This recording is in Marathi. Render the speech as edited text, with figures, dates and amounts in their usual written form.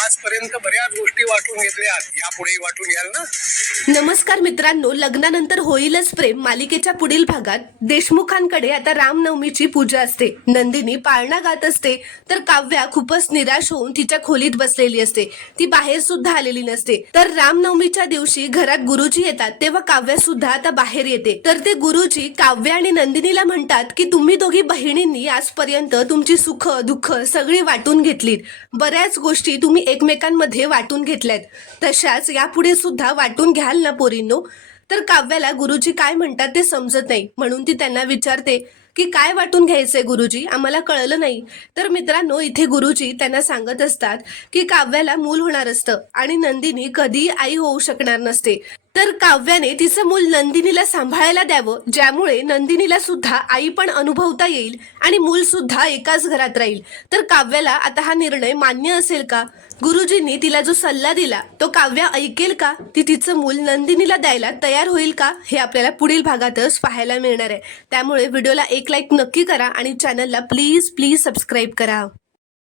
आजपर्यंत बऱ्याच गोष्टी वाटून घेतल्यात, यापुढेही वाटून घ्याल ना? नमस्कार मित्रांनो, लग्नानंतर होईलच प्रेम मालिकेच्या पुढील भागात देशमुखांकडे आता रामनवमीची पूजा असते. नंदिनी पाळणा गात असते तर काव्या खूपच निराश होऊन तिच्या खोलीत बसलेली असते. ती बाहेर सुद्धा आलेली नसते. तर रामनवमीच्या दिवशी घरात गुरुजी येतात तेव्हा काव्या सुद्धा आता बाहेर येते. तर ते गुरुजी काव्या आणि नंदिनीला म्हणतात की तुम्ही दोघी बहिणींनी आजपर्यंत तुमची सुख दुःख सगळी वाटून घेतलीत. बऱ्याच गोष्टी तुम्ही एकमेकांमध्ये वाटून घेतल्यात, तशाच यापुढे सुद्धा वाटून घ्याल ना पोरींनो? तर काव्याला गुरुजी काय म्हणतात ते समजत नाही, म्हणून ती त्यांना विचारते की काय वाटून घ्यायचंय गुरुजी, आम्हाला कळलं नाही. तर मित्रांनो, इथे गुरुजी त्यांना सांगत असतात की काव्याला मूल होणार असतं आणि नंदिनी कधीही आई होऊ शकणार नसते. तर काव्याने तिचं मूल नंदिनीला सांभाळायला द्यावं, ज्यामुळे नंदिनीला सुद्धा आई पण अनुभवता येईल आणि मूल सुद्धा एकाच घरात राहील. तर काव्याला आता हा निर्णय मान्य असेल का? गुरुजींनी तिला जो सल्ला दिला तो काव्या ऐकेल का? ती तिचं मूल नंदिनीला द्यायला तयार होईल का? हे आपल्याला पुढील भागातच पाहायला मिळणार आहे. त्यामुळे व्हिडिओला एक लाईक नक्की करा आणि चॅनलला प्लीज सबस्क्राईब करा.